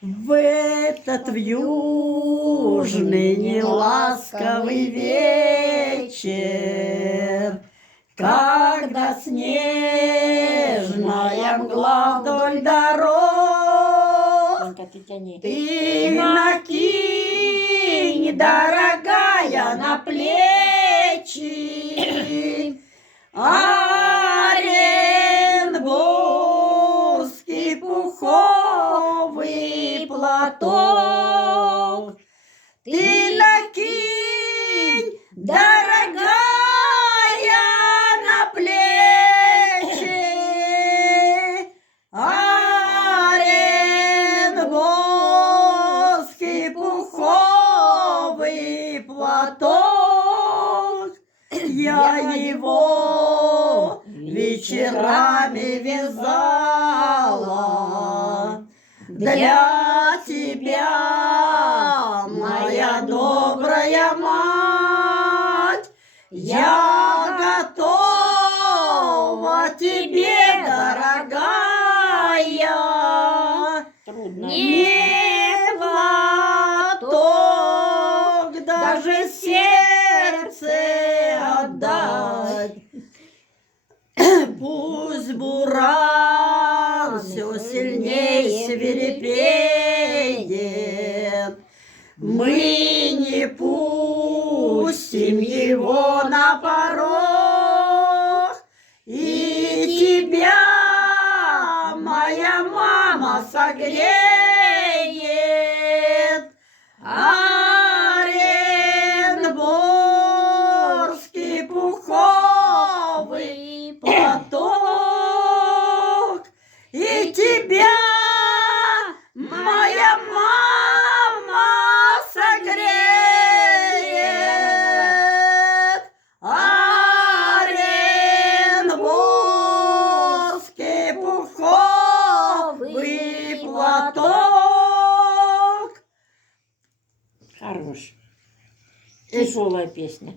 В этот южный неласковый вечер, когда снежная мгла вдоль дорог, ты накинь, дорогая, на плечи оренбургский пуховый платок. Ты накинь, дорогая, на плечи оренбургский пуховый платок. Я его вечерами вязала для тебя, моя добрая мать. Я готова тебе, дорогая, не платок, даже сердце отдать. Пусть буран все сильнее свирепеет, мы не пустим его на порог. И тебя моя мама согреет оренбургский пуховый платок. И тебя моя мама согреет оренбургский пуховый платок. Хорош. Тяжелая песня.